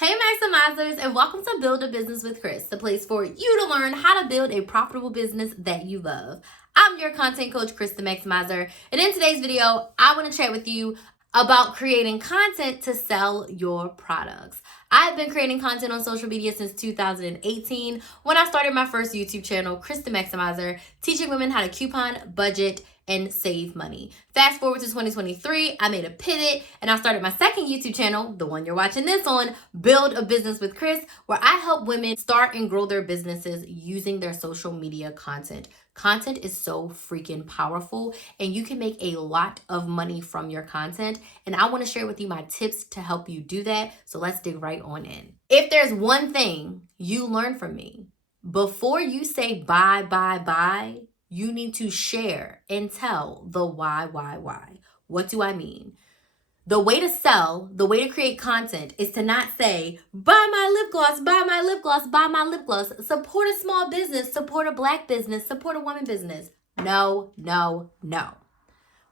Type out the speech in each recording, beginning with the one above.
Hey Maximizers, and welcome to Build a Business with Chris, the place for you to learn how to build a profitable business that you love. I'm your content coach, Chris the Maximizer, and in today's video, I want to chat with you about creating content to sell your products. I've been creating content on social media since 2018 when I started my first YouTube channel, Chris the Maximizer, teaching women how to coupon, budget, and save money. Fast forward to 2023, I made a pivot and I started my second YouTube channel, the one you're watching this on, Build a Business with Chris, where I help women start and grow their businesses using their social media content. Content is so freaking powerful and you can make a lot of money from your content. And I want to share with you my tips to help you do that. So let's dig right on in. If there's one thing you learn from me, before you say bye, you need to share and tell the why. What do I mean? The way to sell, the way to create content is to not say, buy my lip gloss, buy my lip gloss, buy my lip gloss, support a small business, support a black business, support a woman business. No.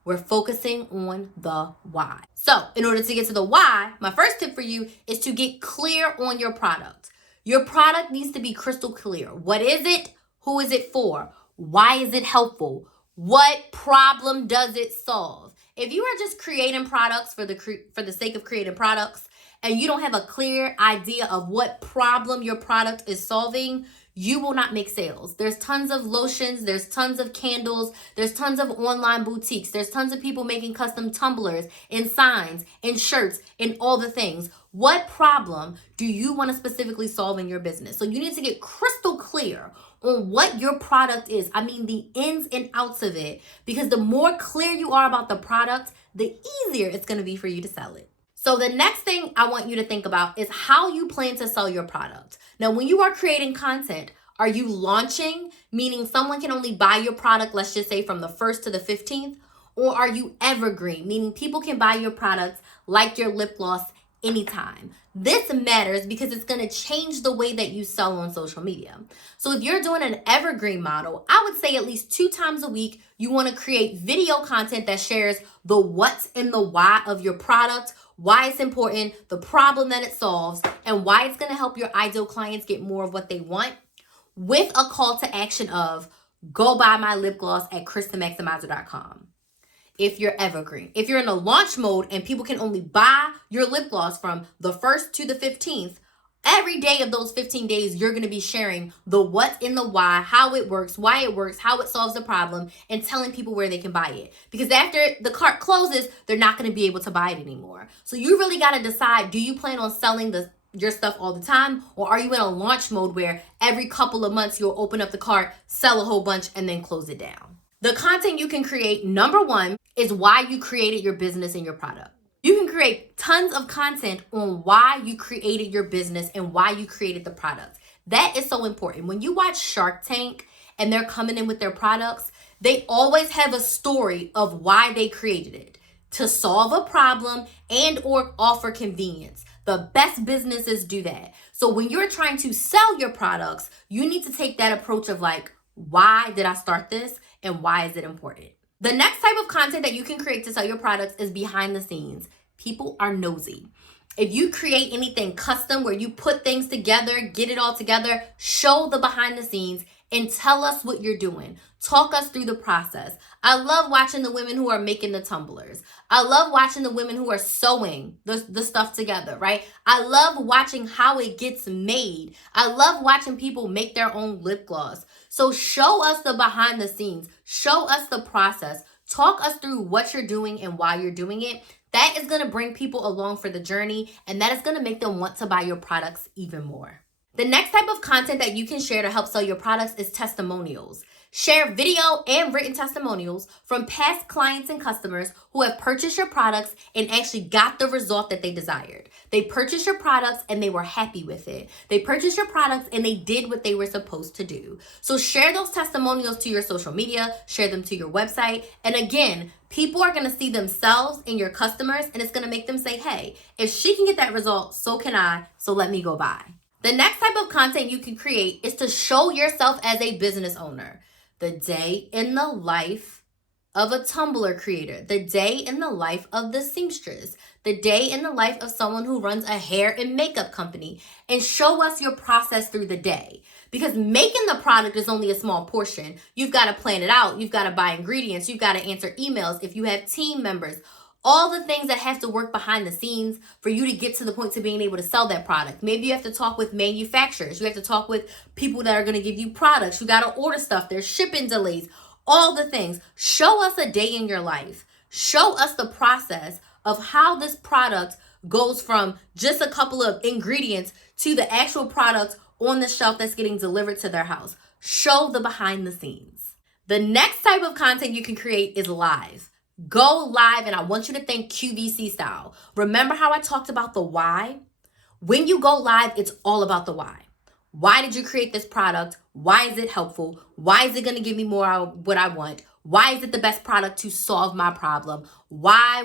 We're focusing on the why. So in order to get to the why, my first tip for you is to get clear on your product. Your product needs to be crystal clear. What is it? Who is it for? Why is it helpful? What problem does it solve? If you are just creating products for the sake of creating products and you don't have a clear idea of what problem your product is solving, you will not make sales. There's tons of lotions, there's tons of candles, there's tons of online boutiques, there's tons of people making custom tumblers and signs and shirts and all the things. What problem do you want to specifically solve in your business? So you need to get crystal clear on what your product is. I mean, the ins and outs of it, because the more clear you are about the product, the easier it's going to be for you to sell it. So the next thing I want you to think about is how you plan to sell your product. Now, when you are creating content, are you launching, meaning someone can only buy your product, let's just say from the 1st to the 15th? Or are you evergreen, meaning people can buy your products like your lip gloss anytime? This matters because it's going to change the way that you sell on social media. So if you're doing an evergreen model, I would say at least 2 times a week, you want to create video content that shares the what's and the why of your product, why it's important, the problem that it solves, and why it's going to help your ideal clients get more of what they want, with a call to action of go buy my lip gloss at christhemaximizer.com. If you're evergreen. If you're in a launch mode and people can only buy your lip gloss from the 1st to the 15th, every day of those 15 days, you're going to be sharing the what and the why, how it works, why it works, how it solves the problem, and telling people where they can buy it. Because after the cart closes, they're not going to be able to buy it anymore. So you really got to decide, do you plan on selling your stuff all the time? Or are you in a launch mode where every couple of months you'll open up the cart, sell a whole bunch, and then close it down? The content you can create, number one, is why you created your business and your product. You can create tons of content on why you created your business and why you created the product. That is so important. When you watch Shark Tank and they're coming in with their products, they always have a story of why they created it. To solve a problem and or offer convenience. The best businesses do that. So when you're trying to sell your products, you need to take that approach of like, why did I start this and why is it important? The next type of content that you can create to sell your products is behind the scenes. People are nosy. If you create anything custom where you put things together, get it all together, show the behind the scenes and tell us what you're doing. Talk us through the process. I love watching the women who are making the tumblers. I love watching the women who are sewing the stuff together, right? I love watching how it gets made. I love watching people make their own lip gloss. So show us the behind the scenes. Show us the process. Talk us through what you're doing and why you're doing it. That is going to bring people along for the journey, and that is going to make them want to buy your products even more. The next type of content that you can share to help sell your products is testimonials. Share video and written testimonials from past clients and customers who have purchased your products and actually got the result that they desired. They purchased your products and they were happy with it. They purchased your products and they did what they were supposed to do. So share those testimonials to your social media, share them to your website. And again, people are going to see themselves in your customers and it's going to make them say, hey, if she can get that result, so can I, so let me go buy. The next type of content you can create is to show yourself as a business owner. The day in the life of a Tumblr creator, the day in the life of the seamstress, the day in the life of someone who runs a hair and makeup company, and show us your process through the day. Because making the product is only a small portion. You've got to plan it out. You've got to buy ingredients. You've got to answer emails. If you have team members, all the things that have to work behind the scenes for you to get to the point to being able to sell that product. Maybe you have to talk with manufacturers. You have to talk with people that are going to give you products. You got to order stuff. There's shipping delays, all the things. Show us a day in your life. Show us the process of how this product goes from just a couple of ingredients to the actual product on the shelf that's getting delivered to their house. Show the behind the scenes. The next type of content you can create is live. Go live, and I want you to think QVC style. Remember how I talked about the why? When you go live, it's all about the why. Why did you create this product? Why is it helpful? Why is it going to give me more of what I want? Why is it the best product to solve my problem? Why?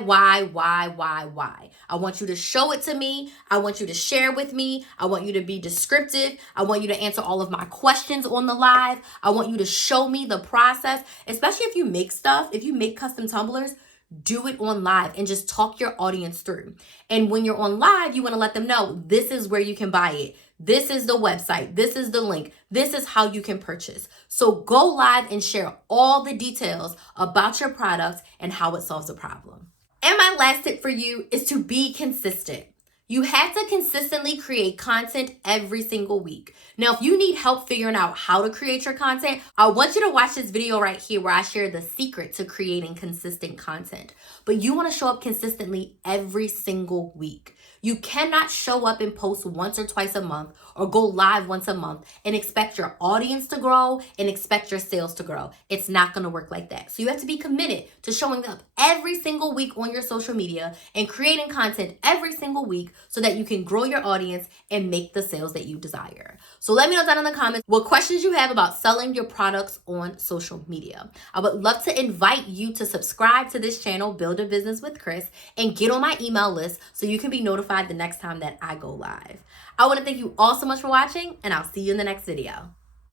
I want you to show it to me. I want you to share with me. I want you to be descriptive. I want you to answer all of my questions on the live. I want you to show me the process, especially if you make stuff, if you make custom tumblers. Do it on live and just talk your audience through. And when you're on live, you want to let them know this is where you can buy it. This is the website. This is the link. This is how you can purchase. So go live and share all the details about your product and how it solves a problem. And my last tip for you is to be consistent. You have to consistently create content every single week. Now, if you need help figuring out how to create your content, I want you to watch this video right here where I share the secret to creating consistent content. But you want to show up consistently every single week. You cannot show up and post once or twice a month or go live once a month and expect your audience to grow and expect your sales to grow. It's not going to work like that. So you have to be committed to showing up every single week on your social media and creating content every single week so that you can grow your audience and make the sales that you desire. So let me know down in the comments what questions you have about selling your products on social media. I would love to invite you to subscribe to this channel, Build a Business with Chris, and get on my email list so you can be notified the next time that I go live. I want to thank you all so much for watching, and I'll see you in the next video.